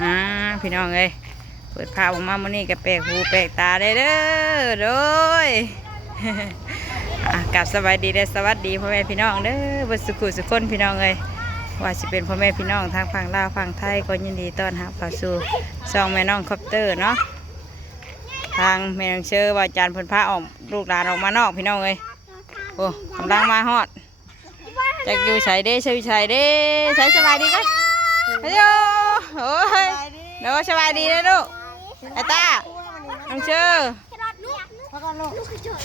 อ่าพี่น้องเอ้ยเปิดภาพออกมามื้อนี้ก็แปลกหูแปลกตาได้เด้อโดยกลับสบายดีและสวัสดีพ่อแม่พี่น้องเด้อเบ่สุขุสุขคนพี่น้องเอ้ยว่าสิเป็นพ่อแม่พี่น้องทางฝั่งลาวฝั่งไทยก็ยินดีต้อนรับเข้าสู่ซองแม่น้องคอปเตอร์เนาะทางแม่น้องเชื่อว่าจารย์เพิ่นพาออกลูกหลานออกมานอกพี่น้องเอ้ยโอ้กำลังมาฮอดจักอยู่ใส่เด้ใส่ใส่เด้ใส่สบายดีกัน ฮัลโหลโอ้ยเดี๋ยวสบายดีนะลูกไอ้ตาน้องเชื่อ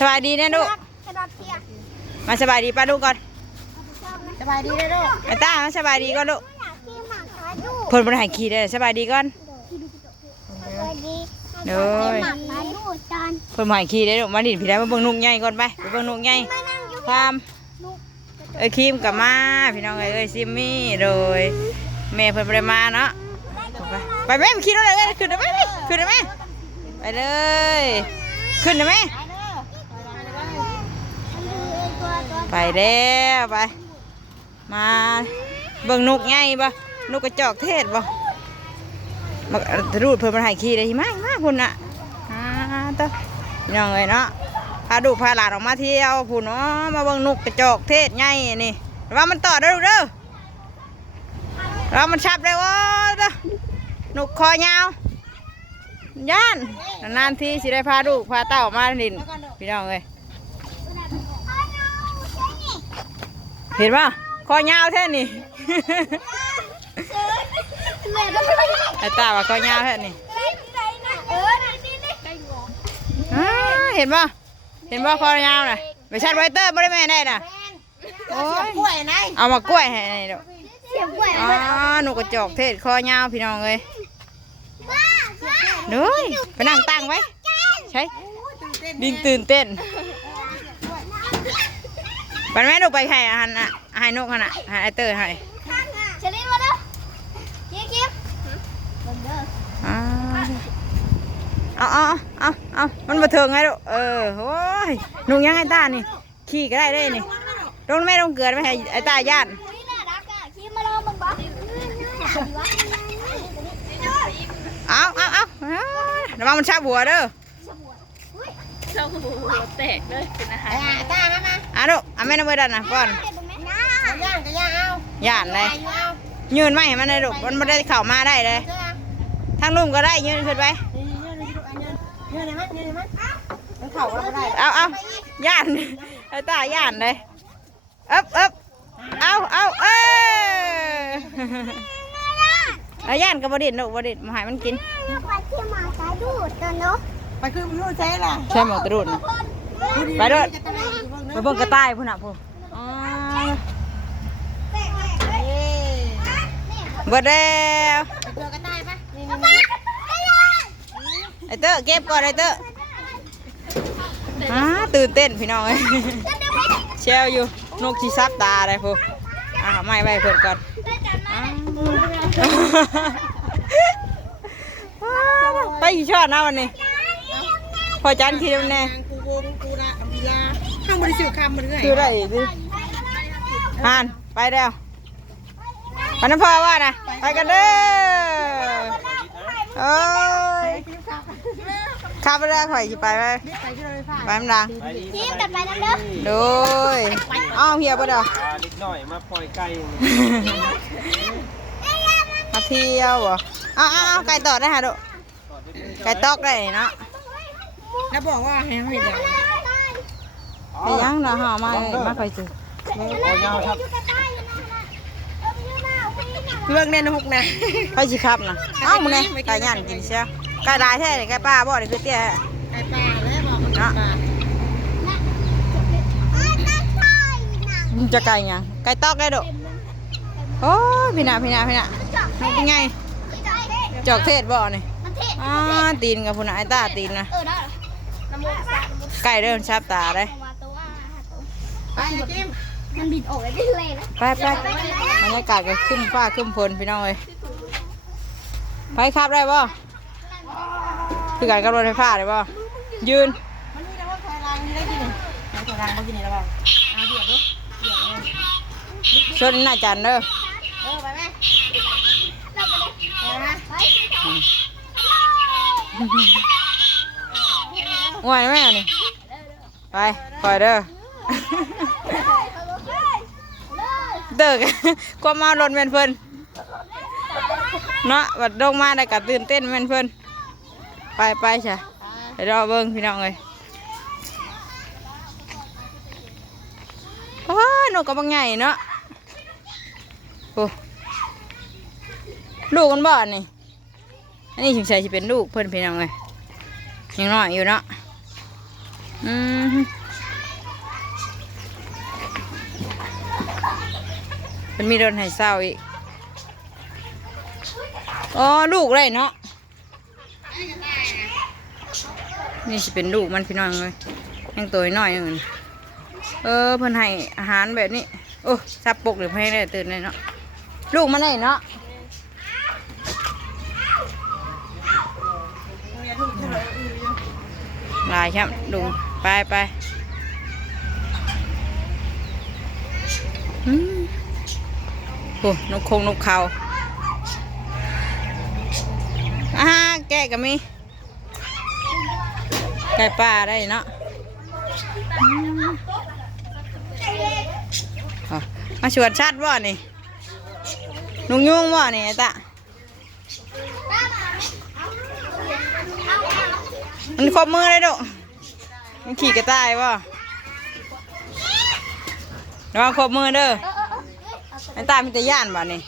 สบายดีนะลูกมาสบายดีป้าลูกก่อนสบายดีเลยลูกไอ้ต้ามาสบายดีก่อนลูกเพิ่นบริหารขี่ได้สบายดีก่อนเด้อเพิ่นบริหารขี่ได้ลูกมาดิพี่ได้มาเบิ่งนุ่งใหญ่ก่อนไปเบิ่งนุ่งใหญ่ความเอ้ยครีมกับมาพี่น้องเอ้ยเอ้ยซิมมี่โดย แม่เพิ่นบ่ได้มาเนาะไปไปแม่ไปขี่รถเลยเอ้ยขึ้นได้ไหมขึ้นได้ไหมไปเลย ขึ้นได้ไหมไปแล้วไป มาเบิ่งนกไงบ่นกกระจอกเทศบ่มารูดเพิ่นมาให้ขี่ได้ที่มากมากพุ่นน่ะอ่าเต้อพี่น้องเอ้ยเนาะพาดูกพาหลานออกมาเที่ยวพุ่นเนาะมาเบิ่งนกกระจอกเทศไงนี่ระว่ามันต่อเด้อลูกเด้อ รามันชับได้วะเด้อนกคอยาวย่านนานๆทีสิได้พาลูกพาเต้ามาดินพี่น้องเอ้ยเห็นป่ะคอยาวแท่นี่ไอ้ตาว่าคอยาวแท่นี่เห็นป่ะเห็นป่ะคอยาวน่ะไม่ใช่ไวเตอร์ไม่ได้แม่ได้น่ะโอ้ยเอามากล้วยให้นี่ดอก อ๋อหนูกระจอกเทศคอยาวพี่น้องเลยเด้ยไปนั่งตั้งไว้ ใช่ดิงตื่นเต้นปันแม่ลูกไปให้อาหารอะให้นกขนาดให้ไอเตอร์ให้เชลินมาเด้อคิมคิมอ่าเอาเอาเอาเอามันมาเถิงไงลูกเออโอ้ยหนุ่งยังไอ้ตานี่ขี่ก็ได้ได้นี่ลงแม่ลงเกลือไม่ให้ไอ้ตาย่าน นี่น่ารักอะคิมมาลองมึงบ่ เอาเอาเอาเอาระวังมันชาบัวเด้อไอ้อาตามามาอะลูกเอาแม่น้ำมือดันนะก่อนเอาย่างก็ย่างเอาย่านเลยอาอยู่เอายืนไม่ให้มันเลยลูกมันไม่ได้เข้ามาได้เลยเจ้าทางลุ่มก็ได้ยืนขึ้นไปนี่ยืนเลยลูกอันยืนยืนเลยมั้ยยืนเลยมั้ยมันเข่าก็ได้เอาเอาย่านไอ้ตาย่านเลยเอ๊บเอ๊บเอาเอาเออเอาย่านกับบดินลูกบดินมาให้มันกินไปที่มาตาดูดตัวเนาะไปคือมันรู้ใช่ล่ะใช่หมอกตะรุดนะ ไปด้วย ไปเบิ่งกระต่ายพุ่นน่ะพุ่นอ๋อเบิดแล้วไปเจอกันได้ปะนี่นี่ไอเตอร์เก็บก่อนไอเตอร์อ่าตื่นเต้นพี่น้องเอ้ยเชลอยู่นกชีซับตาอะไรพุ่นอ่าไม่ไว้เพิ่นก่อนอ้าว ไปกี่ช็อตนะวันนี้พอจันคิดมันแน่กูวงกูละอภิลาข้างบริสุทธิ์คำมันเรื่อยคือได้อีกสิฮานไปแล้วไปน้ำพ่อว่านะไปกันเด้อโอ้ยขับไปแล้วข่อยสิไปไปไปที่เราไปผ่านไปมันดังคิมกันไปน้ำเด้อโดยอ้าวเฮียปะเด้อปลานิดหน่อยมาปล่อยไก่มา เที่ยวบ่อ้าวอ้าวไก่ตอดได้ฮะดูไก่ตอกได้นี่เนาะแล้วบอกว่าให้เขาเห็นอะไรไปยังเนาะห่อมามาข่อยสิโอ้ยาวครับเรื่องแน่นหกนะไปสิครับนะอ้าวมึงเนี่ยไก่ย่างกินเชียวไก่ลายแท้นี่ไก่ป้าบ่นี่คือเตี้ยไก่ป่าแล้วบอกมันไก่ป่ามึงจะไก่หยังไก่ตอกได้ดู โอ้ยพี่น่ะพี่น่ะพี่น่ะมันเป็นไง จอกเทศบ่นี่มันเทศอ่าตีนกับพุ่นน่ะไอ้ตาตีนนะเออได้น้ำมันสาดไก่เริ่มชับตาเลยมาตัวไปจิ้มมันบินออกได้เลยนะไปไปบรรยากาศก็ขึ้นฟ้าขึ้นพลพี่น้องเลยไปครับได้บ่คือการกับรถไฟฟ้าได้บ่ยืนมันนี่แล้วว่าไทยรังนี่ได้กินไหมไทยรังเขากินไหนแล้วบ้างเอาเดี๋ยวดูเดี๋ยวเลยชนหน้าจันเด้อ เออไปไหมเราไปเลยไหมนี่ไหวไหมอะนี่ไปปล่อยเด้อเด้อความมารถแม่นเพิ่นเนาะบัดลงมาได้ก็ตื่นเต้นแม่นเพิ่นไปไปใช่ไปรอเบิ่งพี่น้องเอ้ยโอ้ยนกกระบังใหญ่เนาะโอ้ลูกันบ่อนนี่ อันนี้สงสัยจะเป็นลูกเพิ่อนพี่น้องเอ้ยยังน้อยอยู่เนาะอืมมันมีรถให้เศร้าอีก อ๋อ ลูกไรเนาะ นี่จะเป็นลูกมันพี่น้องเลยยังตัวน้อยอยู่นี่เออเพิ่นให้อาหารแบบนี้ โอ้ซับปกหรือให้ได้ตื่นเลยเนาะ ลูกมันได้เนาะ ลายครับลุงไปไปโอ้นกคงนกเขาอ่าแกะก็มีไก่ป่าได้เนาะมาชวนชัดบ่านี่นุงยุ่งบ่านี่ไอ้ตะ มันครบมือเลยดุมันขี่กระต่ายบ่ระวังครบมือเด้อไอ้ตามีแต่ย่านบ่นี่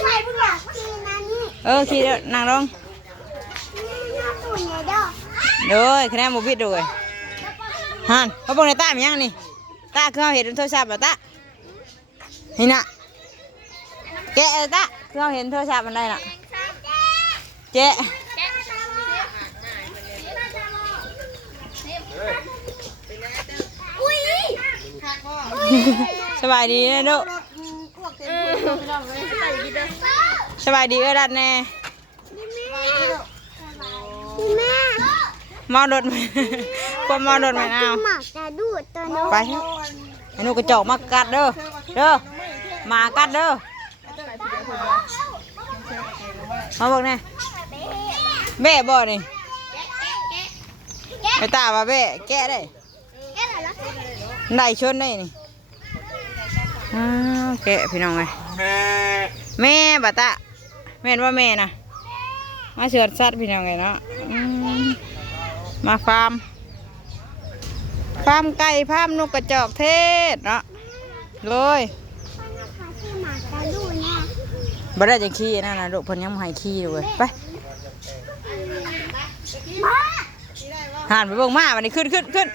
ใครพูดว่าทีนานี่เออขี่เด้อนั่งลงน่าตุ่นเลยเด้อเด้อคะแนนบ่บิดด้วยฮันเขาบอกในตามีหยังนี่ตาคือเขาเห็นโทรศัพท์แบ่ตานี่น่ะแกะเลยตาคือเขาเห็นโทรศัพท์มันได้น่ะเจ๊ อุ้ย สบายดีนะลูกพวกเต็มตัวพี่น้องเลยใส่กินเด้อสบายดีเอ้อรัดแน่พี่ม่เมารถความเมารถไม่เอาหมากจะดูดตัวน้องไปเถอไอ้หนูกระจอกมากัดเด้อเด้อมากัดเด้อมาบอกแน่แม่บ่นี่ไปตาว่าแม่แกะได้แกะแล้ว ได้ชนได้นี่อ้าวแกะพี่น้องไงแม่บัตตะแม่นว่าแม่นะมาเชือดสัตว์พี่น้องไงเนาะอืมมาฟาร์มฟาร์มไก่ฟาร์มนกกระจอกเทศเนาะเลยที่หมากจะดูดเนี่ยบ่ได้จังขี้นั่นนะลูกเพิ่นยังบ่ให้ขี้เลยไปหันไปเบิ่งมาวันนี้ขึ้นขึ้นขึ้น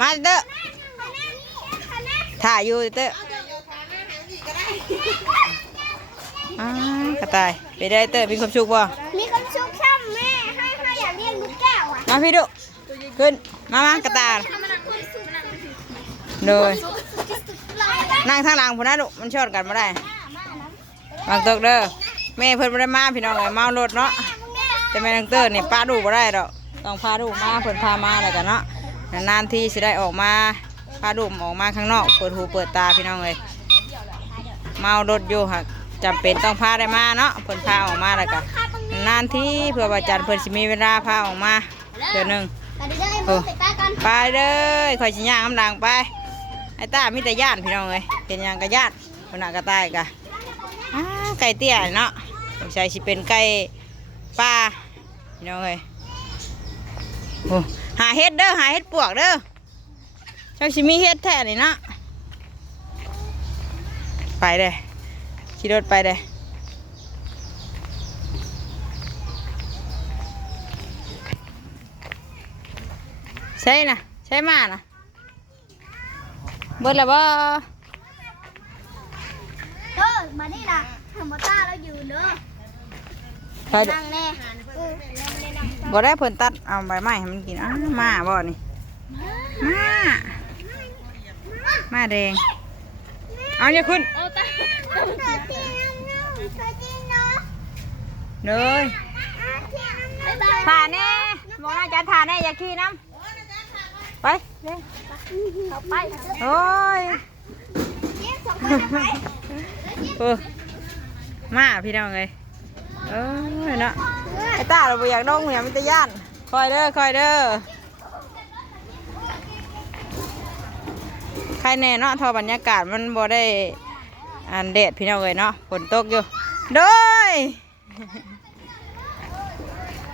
มาเด้อถ่ายอยู่เด้ออ้ากระต่ายไปได้เต้อมีความสุขบ่มีคนชุกช่ำแม่ให้เขาอยากเรียกลูกแก้วอะมาพี่ดุขึ้นมามากระต่ายเลยนั่งทางหลังพุ่นนะลูกมันชนกันบ่ได้วางตกเด้อแม่เพิ่นบ่ได้มาพี่น้องเอ้ยเมารถเนาะแต่แม่นังเตอร์นี่ป้าดูบ่ได้ดอกต้องพาดูมาเพิ่นพามาแล้วกันเนาะ นานๆที่สิได้ออกมาพาดูออกมาข้างนอก เปิดหูเปิดตาพี่น้องเลยเมารถอยู่ค่ะจำเป็นต้องพาได้มาเนาะเพิ่นพาออกมาแล้วกันนานที่เพื่อว่าจันทร์เพิ่นสิมีเวลาพาออกมาเดี๋ยวหนึงกันเด้อมือใส่ตากันไปเลยคอยสิย่างกำลังไปไอ้ตามีแต่ย่านพี่น้องเลยเป็นหยังกะย่านคนน่ะกะตายกะอ้าไก่เตี้ยเนาะสงสัยสิเป็นไก่ป่าพี่น้องเลยโอ้ หาเห็ดเด้อหาเห็ดปวกเด้อเจ้าสิมีเห็ดแท้นี่เนาะไปเลยขี่รถไปเลยใช่นะใช่มานะเบิดแล้วบ่เด้อมานี่ล่ะทำมาตาเราอยู่เด้อ ไปเด้อ นั่งแน่บ่ได้เพิ่นตัดเอาใบไม้ให้มันกินอ้ามาบ่นี่มามาแดงเอาอย่าขึ้นเธอจริงเนาะเธอจริงเนาะเลยบ๊ายบายถ่าแน่บอกอาจารย์ถ่าแน่อย่าขี้น้ำไปเร็วเขาไปโอ้ยเจ๊สองคนไปเออมาพี่น้องเลย เออเนาะไอ้ตาเราบ่อยากน้องเนี่ยมันจะย่านคอยเด้อคอยเด้อใครแน่เนาะทอบรรยากาศมันบ่ได้อันเดดพี่น้องเลยเนาะฝนตกอยู่โดย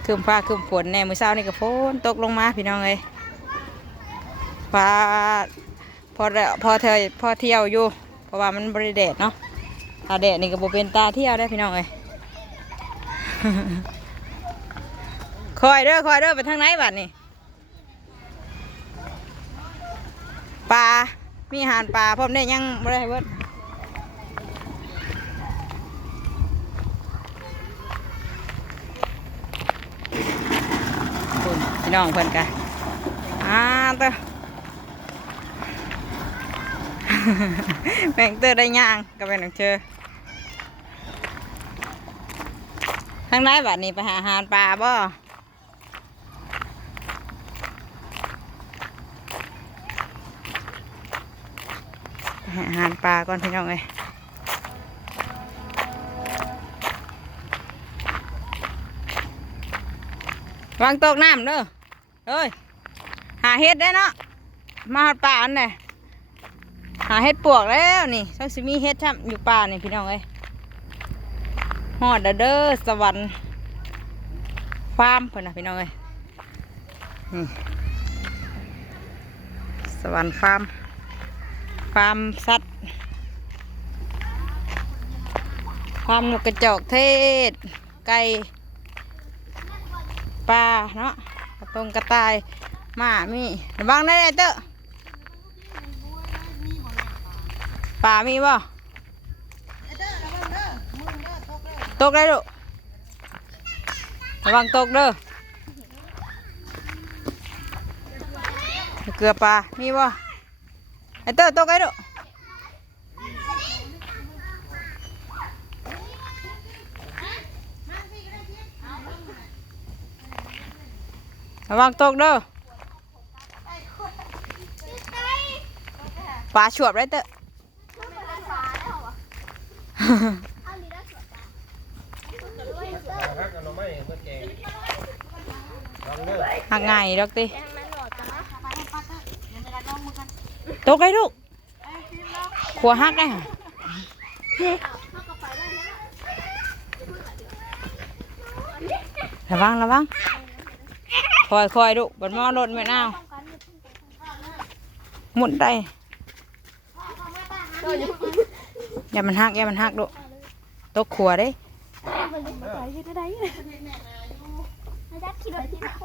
คืมฟ้าคืมฝนแน่มือเช้านี่ก็ฝนตกลงมาพี่น้องเลยฟ้าพอพอเธอพอเที่ยวอยู่ เพราะว่ามันบริเดดเนาะตาแดดนี่ก็บ่เป็นตาเที่ยวได้พี่น้องเลย คอยเด้อคอยเด้อไปทางไหนบัดนี่ปลา มีอาหารปลาพร้อมได้ยังบ่ได้เบิดคุณพี่น้องเพิ่นกันอ่าเต้อแบ่งเตอร์ได้ย่างก็เป็นของเชอทางไหนบัดนี้ไปหาอาหารปลาบ่หาอาหารปลาก่อนพี่น้องเอ้ยวางตกน้ำเด้อเอ้ย หาเห็ดได้เนาะ มาหาป่าอันไหนหาเห็ดปวกแล้วนี่เจ้าสิมีเห็ดช่ำอยู่ป่านี่พี่น้องเอ้ย ฮอดเด้อสวรรค์ฟาร์มเพิ่นนะพี่น้องเอ้ยสวรรค์ฟาร์มฟาร์มสัตว์ฟาร์มนกกระจอกเทศ ไก่ปลาเนาะกระตงกระต่ายหมามีระวังได้เลยเต้อปลามีบ่ ตกได้ลูกระวังตกเด้อเกลือปลา มีบ่ไอเตอร์ตกได้ลูกระวังตกเด้อปลาฉวบได้เตอฮักกัน หักไงดอกติตกได้ลูกขัวหักได้ค่ะระวังระวังคอยคอยลูกบนม้อรถไม่น่าหมุนได้อย่ามันหักอย่ามันหักลูตกขัวได้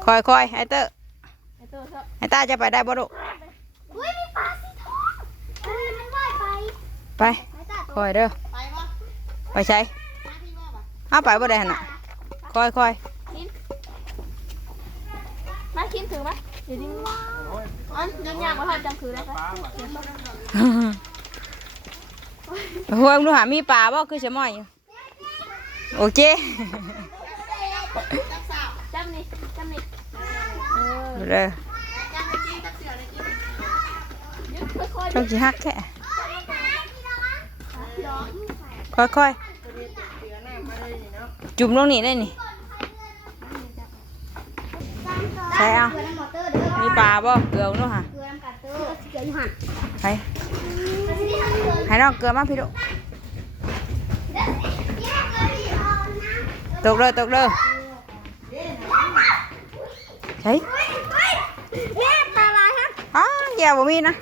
คอยคอยไอเตอร์ไอตาจะไปได้บ่ลูกอุ้ยมีปลาสีทองเฮ้ยมันว่ายไปไปไม่ตัดคอยเด้อไปวะไปใช้มาพี่ว่าปะเอาไปบ่ได้หั่นน่ะคอยคอยมาคิมถือไหมเดี๋ยวนี้อ๋อยังยากว่าทำจำคือได้ปะหัวมึงดูหามีปลาบ่คือจะม้อยอยู่โอเค จำนี่จำนี่เด้อค่อยต้องสิฮักแค่ค่อยๆ จุ่มลงนี่ได้นี่ใช่เอามีปลาบ่เกลือมึงดูหาเกลือน้ำกัดเตอร์เกลืออยู่หันไปแต่ที่นี่ทำเกลือให้น้องเกลือมาพี่ดุตกเลยตกเลย ใช่แม่ปลาลายฮะอ๋อแย่บ่มีนะ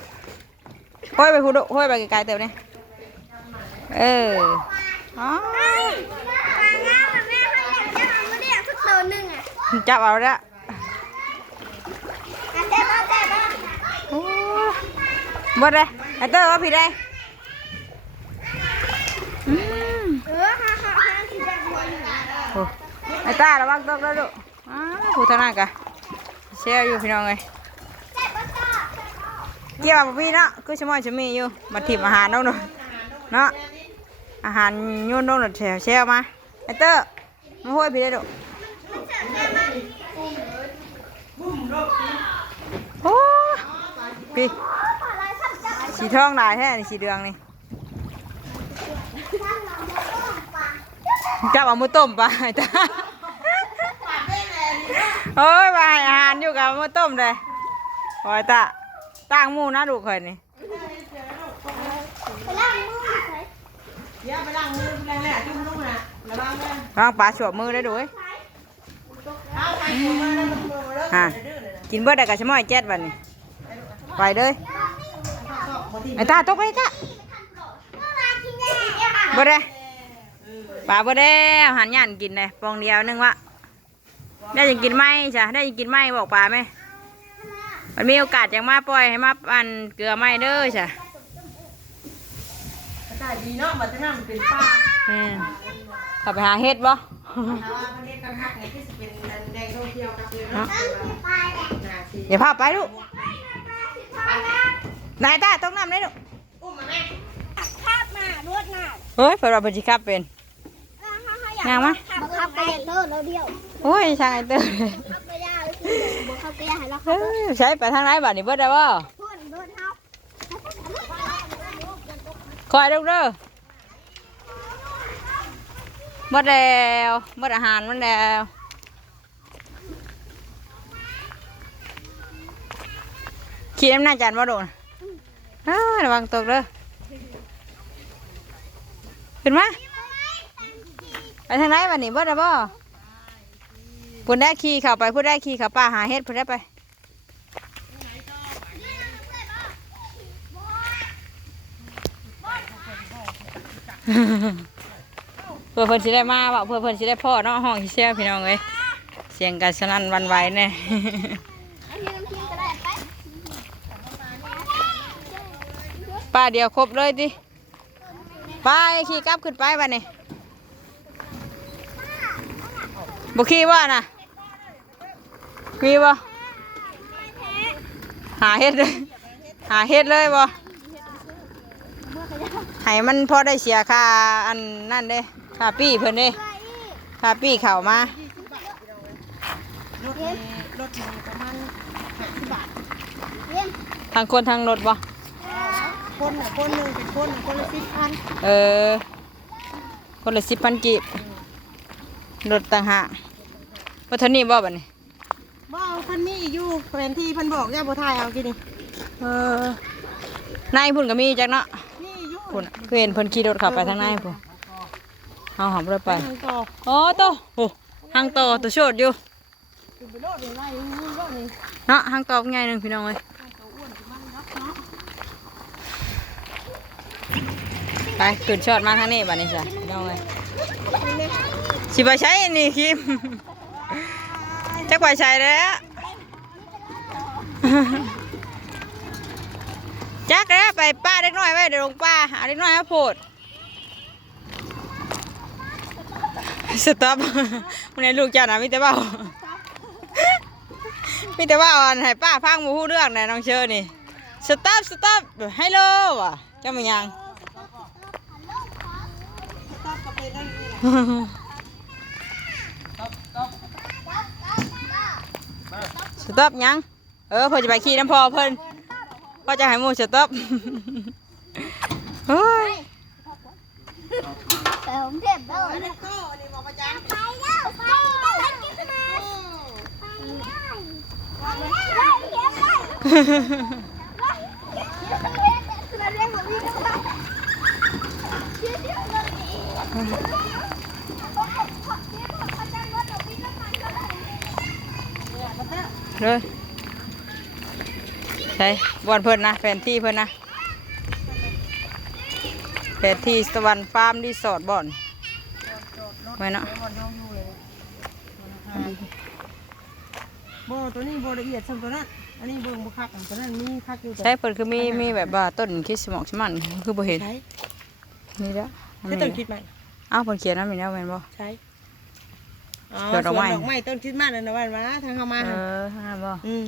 ห้อยไปพูดุห้อยไปไกลๆเต็มเนี่ยเอออ๋อจับเอาละอะเจ๊บ้าเจ๊บ้าโอ้หมดเลยไอ้เตอร์ว่าผิดเลยอืมเออฮ่าฮ่าฮ่าสีแดงบนหัวโอ้ไอ้ตาระวังตกแล้วลูกอ้าวผู้ทางนั้นกะ เชียวอยู่พี่น้องเลยเกี่ยวกับพี่เนาะคือชะมอยชมีอยู่มาถิ่มอาหารน้องหนูเนาะอาหารโยนน้องหนูแถวเชียร์มาไอ้เตอร์มาห้วยพี่ได้ลูโอ้พี่สีทองลายแท้นี่สีเดืองนี่ท่านเราไม่ต้องปลาจับเอามือต้มไปจ้า เอ้ยมาอาหารอยู่กับมาต้มเลยหอยตะตั้งมูนะดูเคยนี่ล้างปลาฉวบมือได้ด้วยฮะกินเบิร์ได้กับชิม้อยเจ็ดวันนี้ไปเลยไอ้ตาตกเลยจ้ะบ่ได้ปลาเบ่ได้หันย่านกินเลยปองเดียวนึงวะ ได้ยังกินไหมจ้ะได้ยังกินไหมบอกปลาไหมมันมีโอกาสจังมาปล่อยให้มาปั่นเกลือไหมเด้อจ้ะกระต่ายดีเนาะบัดนั้นมันเป็นป้าอืมเข้าไปหาเห็ดบ่ถามว่าประเทศกันฮักไงที่สิเป็นแดงท่องเที่ยวกับเรือเนาะนาซีเดี๋ยวพาไปลูกนายตาต้องน้ำได้ลูกอุ้มมาแม่คาบมารวดหน้าเฮ้ยเปิดว่าเปิดสิครับเป็น งามมะขับขับไปเดินเราเดียวโอ้ยช่างไอ้เตอร์ขับไปยาเลยคือบอกขับไปยาให้เราเฮ้ยใช้ไปทางไหนบัดนี้เบิดได้บ่พูดโดนเท้าคอยลูกเด้อเบิดแล้วเบิดอาหารมันแล้วขี่น้ำหน้าจานบ่โดนอ้าวระวังตกเด้อขึ้นมา ไปทางไหนบัดนี้บิดได้บ่พูดได้ขี่เข้าไปพูดได้ขี่เข้าป่าหาเฮ็ดพูดได้ไปเพื่อเพิ่นสิได้มาเปล่าเพื่อเพิ่นสิได้พ่อเนาะห้องเชียพี่น้องเอ้ยเสียงกันสนั่นวันไหวแน่ป้าเดียวครบเลยดิไปขี่กลับขึ้นไปบัดนี้ บุขี่ว่าน่ะขี่บ่หาเฮ็ดเลย หาเฮ็ดเลยบ่ให้มันพอได้เสียค่าอันนั่นเด้ค่าปี้เพิ่นเด้ค่าปี้เข้ามา รถนี่รถนี่ประมาณห้าสิบบาทเลี้ยงทางคนทางรถบ่คนน่ะคนหนึ่งเป็นคนน่ะคนละสิบพันเออ คนละสิบพันกีบ รถต่างหากว่าเท่านี้บ่บัดนี้บ่เอาคันนี้อยู่แผนที่เพันบอกย่าบ่ถ่ายเอากินนี่เออนายพุ่นก็มีจักเนาะนี่อยู่พุ่นน่ะคือเห็นเพิ่นขี่รถขับไปทางในพุ่นเอาหอมรถไปทางต่อโอ้โตโอ้หางโตตัวโชดอยู่ คือไปโลดนี่ไล่นี่โลดนี่เนาะหางโตใหญ่หนึงพี่น้องเอ้ยไปขึ้นชอดมาทางนี้บัดนี้จ้ะพี่น้องเอ้ย สิไปใช้นี่คิมจักไปใช้แล้วจักแล้วไปป้าเล็กน้อยไว้เดี๋ยวลงป้าเอาเล็กน้อยมาโพดสต็อปมันในลูกเจ้านะมิแต่เบ้ามิแต่ว่าอ่อนให้ป้าพังมูฮู้เรื่องนะน้องเชอนี่สต็อปสต็อปให้โลว่ะเจ้ามันยัง ต้องก็เป็นนั่นนี่แหละสต็อปยัง เออเพิ่นจะไปขี่น้ำพอเพิ่นพ่อจะให้หมูสต็อปเฮ้ยแต่ผมเจ็บแล้วไปแล้วไปแล้วกินมาไปแล้วไปแล้วเขียนไปเราเรียกว่าวิ่งไปเชื่อเชื่อเลย เลยใช่บอลเพิ่นนะแผนที่เพิ่นนะแผนที่สวรรค์ฟาร์มรีสอร์ทบอนไว้เนาะบ่ตัวนี้บ่ละเอียดสำตัวนั้นอันนี้เบิ่งบ่คักอันตัวนั้นมีคักอยู่ใช่เพิ่นคือมีมีแบบว่าต้นคริสต์มาสมันคือบ่เห็นใช้นี่แล้วอันไม่นี้ต้องคิดใหม่อ้าวเพิ่นเขียนว่ามีแล้วแม่นบ่ใช้ อ๋อสวนดอกไม้ สวนดอกไม้ต้นคริดมากเลยนะวันมาทางเข้ามาเอหั่นอทางนั้นบ่อืม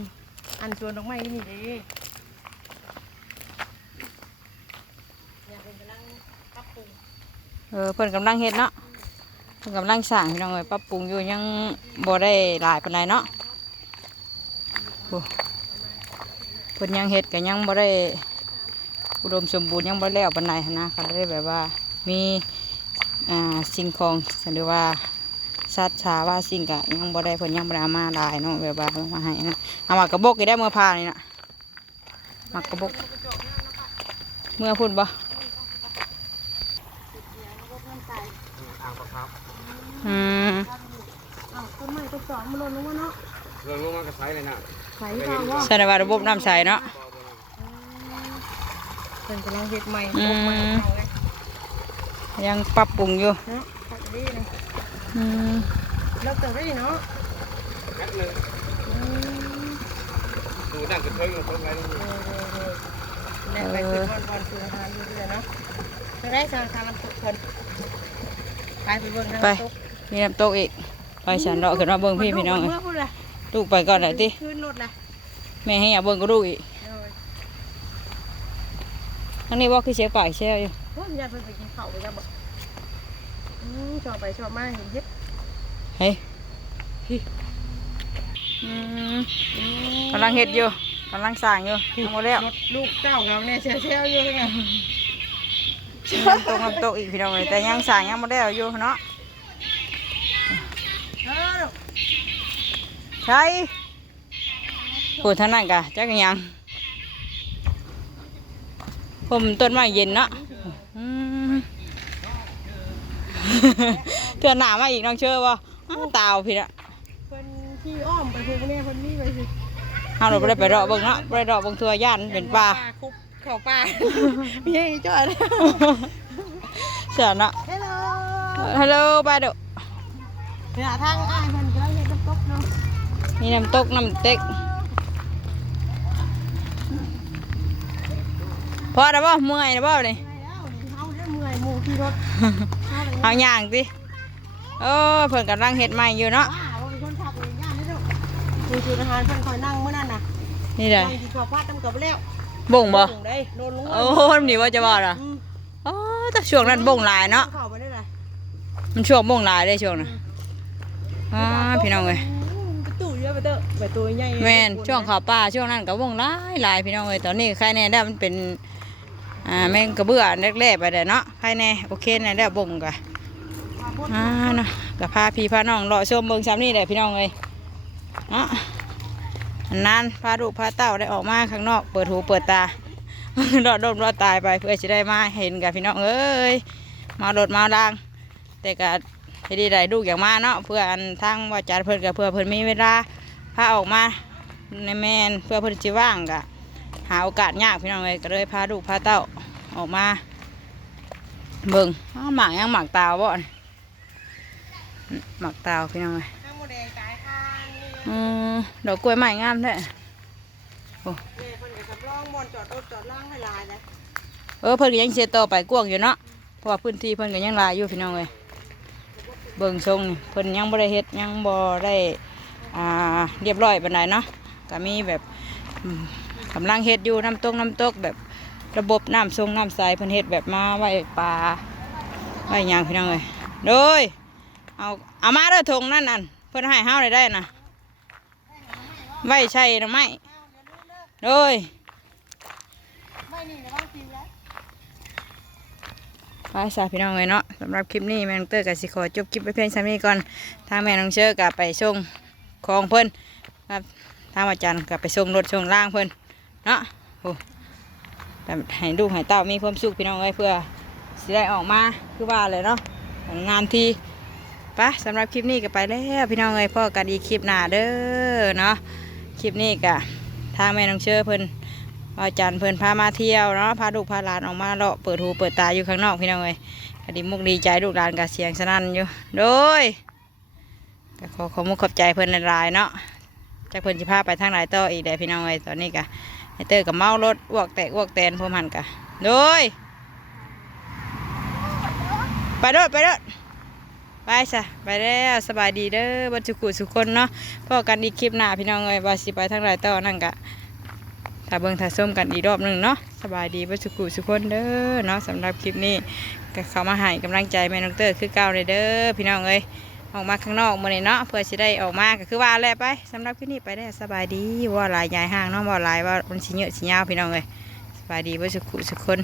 อันสวนดอกไม้นี่เด้เออเพิ่นกำลังเฮ็ดเนาะเพิ่นกำลังสร้างพี่น้องเอ้ยปรับปรุงอยู่ยังบ่ได้หลายปานใดเนาะโอ้เพิ่นยังเฮ็ดก็ยังบ่ได้อุดมสมบูรณ์ยังบ่แล้วปานใดหั้นนะก็เลยแบบว่ามีอ่าสิ่งของหรือว่า สัตว์ชาว่าสิ่งกะยังบ่ได้เพิ่นยังบ่ได้เอามาหลายเนาะแบบว่าเอามาให้นะเอามากระบอกก็ได้เมื่อพานี่น่ะมากระบอกเมื่อพุ่นบ่อ่างประครับอืมอ้าวต้นไม้ต้นสอนมันหล่นลงมาเนาะเรื่องลงมากระไซเลยนะไฟฟ้าว่าใช่ว่าระบบน้ำใสเนาะเพิ่นกำลังเฮ็ดใหม่อืมใหม่เอาเลยยังปรับปรุงอยู่ เนาะขัดดีเลยอืมเลิกเติมได้เนาะแค่นึงดูนั่งกระเทยกระเทยไว้นี่แน่ไปคืนวันวันคืนอาหารอยู่เลยเนาะจะได้สารคามน้ำตกเพิ่นไปไปเบิ่งน้ำไปตกมีน้ำตกอีกไปฉันเราะขึ้นมาเบิ่งพี่พี่น้องเมื่เอ้อยพูดเลยลูกไปก่อนหน่อยติขึ้นรถละแม่ให้อยากเบิ่งก็ลูกอีกเดี๋ยวทั้งนี้ว่าคือเสียก่อยเสียอยู่พวกญาติเพิ่นไปกินข้าวไปจ้ะบ่อืม ชอบไปชอบมาเห็นเฮ็ดเฮ้ยอืมกำลังเฮ็ดอยู่กำลังสร้างอยู่ทำหมดแล้วรถลูกเจ้าเราเนี่ยเซลล์อยู่เลยนะน้ำตกน้ำตกอีกพี่น้องเลยแต่ยังสร้างยังไม่ได้เอาอยู่เนาะเออใช่ปูเท่านั้นกะจักรยังผมต้นไม้เย็นเนาะอืม เถื่อนหนามาอีกน้องเชื่อว่าตาวพี่ละเพิ่นที่อ้อมไปพวกเนี่ยเพิ่นมีไปสิเอาเราไปได้ไปรอเบิ่งเนาะไปได้รอเบิ่งทัวย่านเป็นป่าคุบเข้าป่ามีให้จอดเสียเนาะฮัลโหลฮัลโหลบาโดเนี่ยทางอ้ายเพิ่นก็เฮ็ดน้ำตกเนาะนี่น้ำตกน้ำเต็กพอแล้วบ่เมื่อยแล้วบ่นี่ไปแล้ว ขี่รถเฮาเลยเอาย่างติเออเพิ่นกำลังเฮ็ดใหม่อยู่เนาะว้าวเป็นคนขับเองย่านนี่เด้อดูจุดอาหารเพิ่นคอยนั่งมื้อนั้นน่ะนี่ได้นั่งกินข้าวผัดน้ำกับแล้วบ่งบ่ส่งได้โดนลงโอ้มันนี่ว่าจะบ่ล่ะอืมอ๋อแต่ช่วงนั้นบ่งหลายเนาะเข้าไปได้เลยมันช่วงบ่งหลายได้ช่วงน่ะอ๋อพี่น้องเอ้ยไปตู้เยอะไปเด้อไปตัวใหญ่แม่นช่วงข่าวป่าช่วงนั้นก็บ่งหลายหลายพี่น้องเอ้ยตอนนี้ใครแน่ได้มันเป็น อ่าแม่งกระเบื้อแรกๆไปได้เนาะใครแน่โอเคแน่ได้บ่งกะอ่าเนาะก็พาพี่พาน้องรอชมเบิ่งซ้ำนี่แหละพี่น้องเอ้ยเนาะนานพาลูกพาเต้าได้ออกมาข้างนอก เปิดหูเปิดตารอดดมรอดตายไปเพื่อจะได้มาเห็นกับพี่น้องเอ้ยมารถมาล่างแต่ก็ให้ดีได้ลูกอย่างมาเนาะเพื่ออันทางว่าจัดเพิ่อนกับเพื่อเพิ่นมีเวลาพาออกมาในแมนเพื่อเพิ่อนจิว่างกะหาโอกาสยากพี่น้องเลยก็เลยพาลูกพาเต้าออกมาเบิ่งหมากยังหมากตาวบ่นหมากตาวพี่น้องเลยข้างโมแดงตายข้างนี่อืมดอกกล้วยไม้งามแท้แม่เพิ่นก็สำรองบ่อนจอดรถจอดล่างให้เลยเออเพิ่นก็ยังเสียต่อไปกว้างอยู่เนาะเพราะว่าพื้นที่เพิ่นก็ยังลายอยู่พี่น้องเลยเบิ่งทรงนี่เพิ่นยังบ่ได้เฮ็ดยังบ่ได้อ่าเรียบร้อยปานใดเนาะก็มีแบบ กำลังเฮ็ดอยู่น้ำตกน้ำตกแบบระบบน้ำทรงน้ำใสเพิ่นเฮ็ดแบบมาไว้ปลาไว้ยังพี่น้องเลยโดยเอาเอามาเด้อทงนั่นนั่นเพิ่นให้เฮาได้ได้นะไว้ใช่หรือไม่โดยไปสาพี่น้องเลยเนาะสำหรับคลิปนี้แม่นงเตอร์กับสิขอจบคลิปไปเพียงสามีก่อนทางแม่น้องเชื่อกับไปส่งของเพิ่นครับทางอาจารย์กับไปส่งรถส่งล่างเพิ่น เนาะโอ้แต่ให้ลูกให้เต้ามีความสุขพี่น้องเลยเพื่อสิได้ออกมาคือว่าเลยเนาะงานทีปะสำหรับคลิปนี้ก็ไปแล้วพี่น้องเลยพ่อกันอีกคลิปหน้าเด้อเนาะคลิปนี้กะทางแม่น้องเชื่อเพิ่นว่าอาจารย์เพิ่นพามาเที่ยวเนาะพาลูกพาหลานออกมาเลาะเปิดหูเปิดตาอยู่ข้างนอกพี่น้องเอ้ยก็ดีมุกดีใจลูกหลานกับเสียงสนั่นอยู่โดยก็ขอขอมุกขอบใจเพิ่นหลายๆเนาะจากเพิ่นสิพาไปทางไหนต่ออีกได้พี่น้องเอ้ยตอนนี้กะ ไอเตอร์กับเมารถอ้วกแตกอ้วกแตนพวกมันกะโดยไปรถไปรถไปซะไปแล้วสบายดีเด้อบรรจุกุสุคนเนาะพอกันอีกคลิปหน้าพี่น้องเอ้ยว่าสิไปทางไหนต่อนั่นกะถ้าเบิ่งถ้าส้มกันอีกรอบหนึ่งเนาะสบายดีเบ่สุขุสุขคนเด้อเนาะสำหรับคลิปนี้ก็เข้ามาให้กำลังใจแม่น้องเตอร์คือเก่าเลยเด้อพี่น้องเอ้ย ออกมาข้างนอกมื้อนี้เนาะเพื่อจะได้ออกมาก็คือว่าแล้วไปสำหรับที่นี่ไปได้สบายดีว่าลายยายห้างเนาะว่าลายว่ามันสิเยอะสิยาวพี่น้องเลยสบายดีเบ่สุขุสุขคน